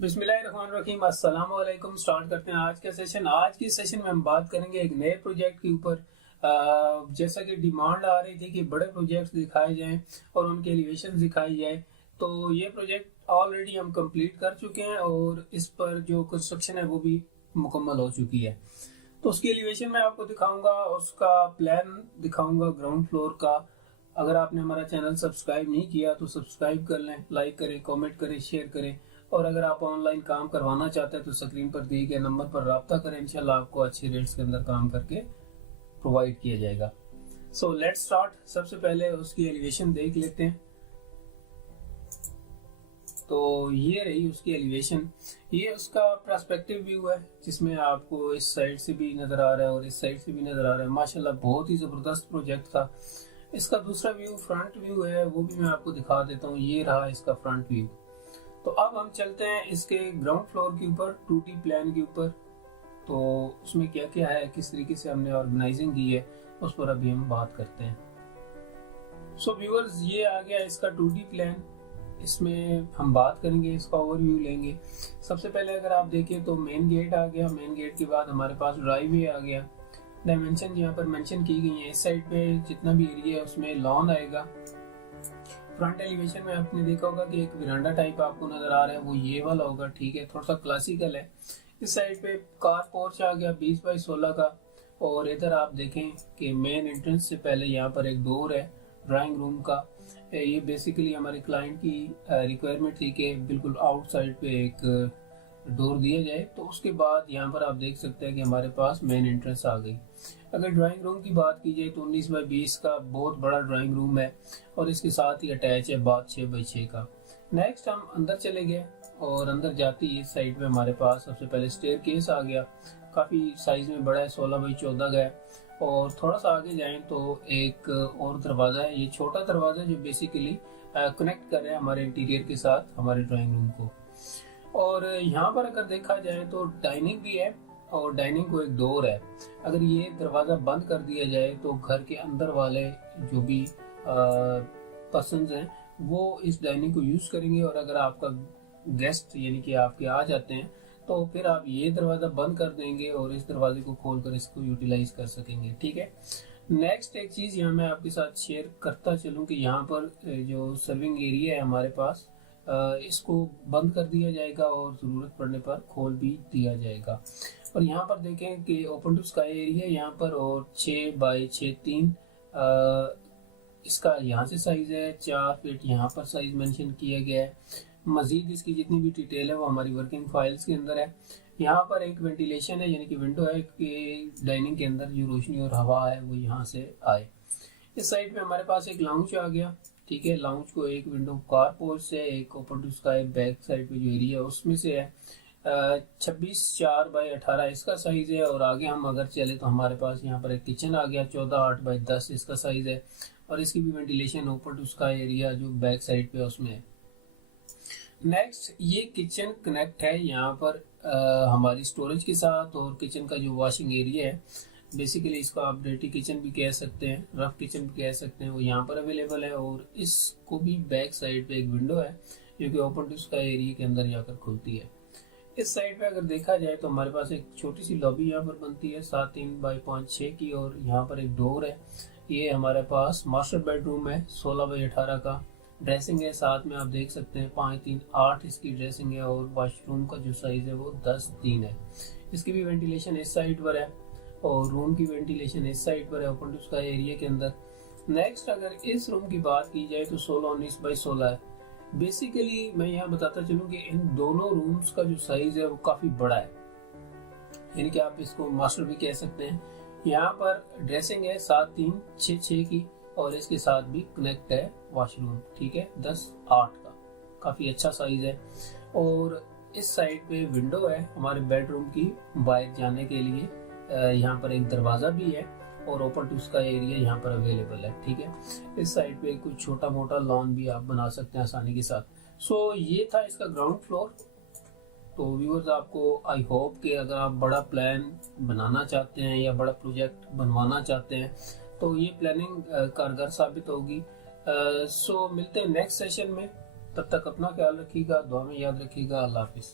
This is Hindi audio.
बिस्मिल्लाहिर्रहमानिर्रहीम, अस्सलाम वालेकुम। स्टार्ट करते हैं आज का सेशन। आज की सेशन में हम बात करेंगे एक नए प्रोजेक्ट के ऊपर। जैसा कि डिमांड आ रही थी कि बड़े प्रोजेक्ट्स दिखाए जाएं और उनके एलिवेशन दिखाई जाए, तो ये प्रोजेक्ट ऑलरेडी हम कंप्लीट कर चुके हैं और इस पर जो कंस्ट्रक्शन है वो भी मुकम्मल हो चुकी है। तो उसकी एलिवेशन मैं आपको दिखाऊंगा, उसका प्लान दिखाऊंगा ग्राउंड फ्लोर का। अगर आपने हमारा चैनल सब्सक्राइब नहीं किया तो सब्सक्राइब कर लें, लाइक करें, कमेंट करें, शेयर करें। और अगर आप ऑनलाइन काम करवाना चाहते हैं तो स्क्रीन पर दिए गए नंबर पर राब्ता करें। इंशाल्लाह आपको अच्छे रेट्स के अंदर काम करके प्रोवाइड किया जाएगा। So let's start. सबसे पहले उसकी एलिवेशन देख लेते हैं। तो ये रही उसकी एलिवेशन। ये उसका पर्सपेक्टिव व्यू है जिसमें आपको इस साइड से भी नजर आ रहा है और इस साइड से भी नजर आ रहा है। माशाल्लाह बहुत ही जबरदस्त प्रोजेक्ट था। इसका दूसरा व्यू फ्रंट व्यू है, वो भी मैं आपको दिखा देता हूँ। ये रहा इसका फ्रंट व्यू। तो अब हम चलते हैं इसके ग्राउंड फ्लोर के ऊपर, 2D प्लान के ऊपर। तो उसमें क्या क्या है, किस तरीके से हमने ऑर्गेनाइजिंग की है, उस पर अभी हम बात करते हैं। सो व्यूअर्स, ये आ गया इसका 2D प्लान। इसमें हम बात करेंगे, इसका ओवरव्यू लेंगे। सबसे पहले अगर आप देखें तो मेन गेट आ गया। मेन गेट के बाद हमारे पास ड्राइववे आ गया। डायमेंशन यहाँ पर मेंशन की गई है। इस साइड पे जितना भी एरिया है उसमें लॉन आएगा। फ्रंट एलिवेशन में आपने देखा होगा कि एक विरांडा टाइप आपको नजर आ रहा है, वो ये वाला होगा। ठीक है, थोड़ा सा क्लासिकल है। इस साइड पे कार पोर्च आ गया 20x16 का। और इधर आप देखें कि मेन एंट्रेंस से पहले यहाँ पर एक डोर है ड्राइंग रूम का। ये बेसिकली हमारे क्लाइंट की रिक्वायरमेंट थी कि बिल्कुल आउटसाइड पे एक डोर दिया जाए। तो उसके बाद यहाँ पर आप देख सकते हैं कि हमारे पास मेन एंट्रेंस आ गई। अगर ड्राइंग रूम की बात की जाए तो 19x20 का बहुत बड़ा ड्राइंग रूम है और इसके साथ ही अटैच है बाथ 6x6 का। नेक्स्ट हम अंदर चले गए और अंदर जाते ही इस साइड पे हमारे पास सबसे पहले स्टेयर केस आ गया। काफ़ी साइज में बड़ा है, 16x14 का है। और थोड़ा सा आगे जाएं तो एक और दरवाज़ा है। ये छोटा दरवाज़ा जो बेसिकली कनेक्ट कर रहा है हमारे इंटीरियर के साथ हमारे ड्राइंग रूम को। और यहाँ पर अगर देखा जाए तो डाइनिंग भी है और डाइनिंग को एक डोर है। अगर ये दरवाज़ा बंद कर दिया जाए तो घर के अंदर वाले जो भी पर्सन्स हैं वो इस डाइनिंग को यूज़ करेंगे। और अगर आपका गेस्ट यानी कि आपके आ जाते हैं तो फिर आप ये दरवाज़ा बंद कर देंगे और इस दरवाजे को खोलकर इसको यूटिलाइज कर सकेंगे। ठीक है। नेक्स्ट एक चीज़ यहाँ मैं आपके साथ शेयर करता चलूँ कि यहाँ पर जो सर्विंग एरिया है हमारे पास, इसको बंद कर दिया जाएगा और ज़रूरत पड़ने पर खोल भी दिया जाएगा। और यहाँ पर देखें कि ओपन टू स्काई एरिया यहाँ पर और 6x6 3 इसका यहाँ से साइज है। 4 फीट यहाँ पर साइज मेंशन किया गया है। मजीद इसकी जितनी भी डिटेल है वो हमारी वर्किंग फाइल्स के अंदर है। यहाँ पर एक वेंटिलेशन है यानी कि विंडो है कि डाइनिंग के अंदर जो रोशनी और हवा है वो यहाँ से आए। इस साइड पे हमारे पास एक लाउंज आ गया। ठीक है, लाउंज को एक विंडो कार पोर्च से, एक open to sky back side पे जो एरिया है उसमें से है। 26×4x18 इसका साइज है। और आगे हम अगर चले तो हमारे पास यहाँ पर एक किचन आ गया। 14×8x10 इसका साइज है। और इसकी भी ventilation open to sky area जो बैक साइड पे उसमें है। नेक्स्ट ये किचन कनेक्ट है यहाँ पर हमारी स्टोरेज के साथ। और किचन का जो वॉशिंग एरिया है, बेसिकली इसको आप डर्टी किचन भी कह सकते हैं, रफ किचन भी कह सकते हैं, वो यहाँ पर अवेलेबल है। और इसको भी बैक साइड पे एक विंडो है जो कि ओपन टू स्काई एरिया के अंदर जाकर खुलती है। इस साइड पे अगर देखा जाए तो हमारे पास एक छोटी सी लॉबी यहाँ पर बनती है 7×3x5/6 की। और यहाँ पर एक डोर है। ये हमारे पास मास्टर बेडरूम है 16×18 का। ड्रेसिंग है साथ में, आप देख सकते हैं 5×3=8 इसकी ड्रेसिंग है। और वॉशरूम का जो साइज है वो 10×3 है। इसकी भी वेंटिलेशन इस साइड पर है और रूम की वेंटिलेशन इस साइड पर है ओपन टू स्काई एरिया के अंदर। नेक्स्ट अगर इस रूम की बात की जाए तो 16×19/16 है। बेसिकली मैं यहाँ बताता चलूँ कि इन दोनों रूम्स का जो साइज है वो काफ़ी बड़ा है, यानी कि आप इसको मास्टर भी कह सकते हैं। यहाँ पर ड्रेसिंग है 7×3=6 की और इसके साथ भी कनेक्ट है वॉशरूम। ठीक है, 10×8 का, काफ़ी अच्छा साइज है। और इस साइड पे विंडो है हमारे बेडरूम की बाहर जाने के लिए। यहाँ पर एक दरवाज़ा भी है और ओपन टू स्काई एरिया यहाँ पर अवेलेबल है। ठीक है, इस साइड पे कुछ छोटा मोटा लॉन भी आप बना सकते हैं आसानी के साथ। सो ये था इसका ग्राउंड फ्लोर। तो व्यूअर्स, आपको आई होप कि अगर आप बड़ा प्लान बनाना चाहते हैं या बड़ा प्रोजेक्ट बनवाना चाहते हैं तो ये प्लानिंग कारगर साबित होगी। सो मिलते हैं नेक्स्ट सेशन में। तब तक अपना ख्याल रखिएगा, दुआ में याद रखिएगा। अल्लाह हाफिज़।